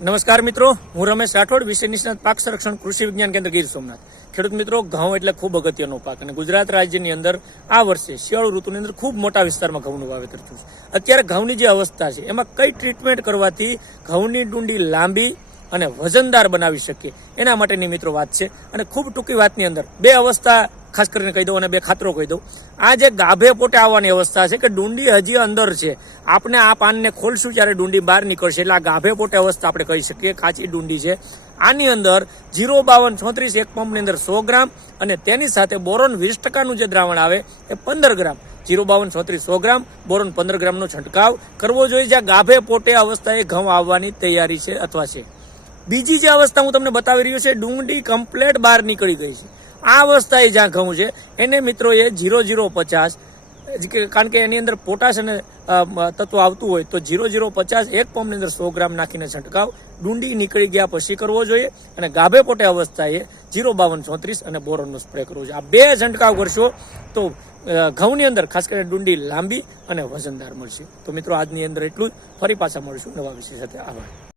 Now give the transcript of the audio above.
નમસ્કાર મિત્રો, હું રમેશ રાઠોડ, વિષય નિષ્ણાત પાક સંરક્ષણ કૃષિ વિજ્ઞાન કેન્દ્ર ગીર સોમનાથ. ખેડૂત મિત્રો, ઘઉં એટલે ખૂબ અગત્યનો પાક અને ગુજરાત રાજ્યની અંદર આ વર્ષે શિયાળુ ઋતુની અંદર ખૂબ મોટા વિસ્તારમાં ઘઉંનું વાવેતર થયું છે. અત્યારે ઘઉંની જે અવસ્થા છે એમાં કઈ ટ્રીટમેન્ટ કરવાથી ઘઉંની ડુંડી લાંબી અને વજનદાર બનાવી શકીએ એના માટેની મિત્રો વાત છે. અને ખૂબ ટૂંકી વાતની અંદર બે અવસ્થા ખાસ કરીને કહી દઉં અને બે ખાતરો કહી દઉં. આ જે ગાભે પોટે આવવાની અવસ્થા છે કે ડુંડી હજી અંદર છે, આપણે આ પાનને ખોલશું ત્યારે ડુંડી બહાર નીકળશે, એટલે આ ગાભે પોટે અવસ્થા આપણે કહી શકીએ. કાચી ડુંડી છે. આની અંદર 05236 એક પંપની અંદર 100 ગ્રામ અને તેની સાથે બોરોન 20% જે દ્રાવણ આવે એ 15 ગ્રામ, 05236 100 ગ્રામ, બોરોન 15 ગ્રામનો છંટકાવ કરવો જોઈએ. જ્યાં ગાભે પોટે અવસ્થાએ ઘઉં આવવાની તૈયારી છે અથવા છે. બીજી જે અવસ્થા હું તમને બતાવી રહ્યો છે, ડુંડી કમ્પ્લેટ બહાર નીકળી ગઈ છે, આ અવસ્થાએ જ્યાં ઘઉં છે એને મિત્રો એ 0050, કારણ કે એની અંદર પોટાશ અને તત્વ આવતું હોય તો 0050 એક પંપની અંદર 100 ગ્રામ નાખીને છંટકાવ ડુંડી નીકળી ગયા પછી કરવો જોઈએ. અને ગાભે પોટે અવસ્થાએ 05236 અને બોરોનનો સ્પ્રે કરવો જોઈએ. આ બે છંટકાવ કરશો તો ઘઉંની અંદર ખાસ કરીને ડુંડી લાંબી અને વજનદાર મળશે. તો મિત્રો, આજની અંદર એટલું જ. ફરી પાછા મળશું નવા વિષય સાથે. આભાર.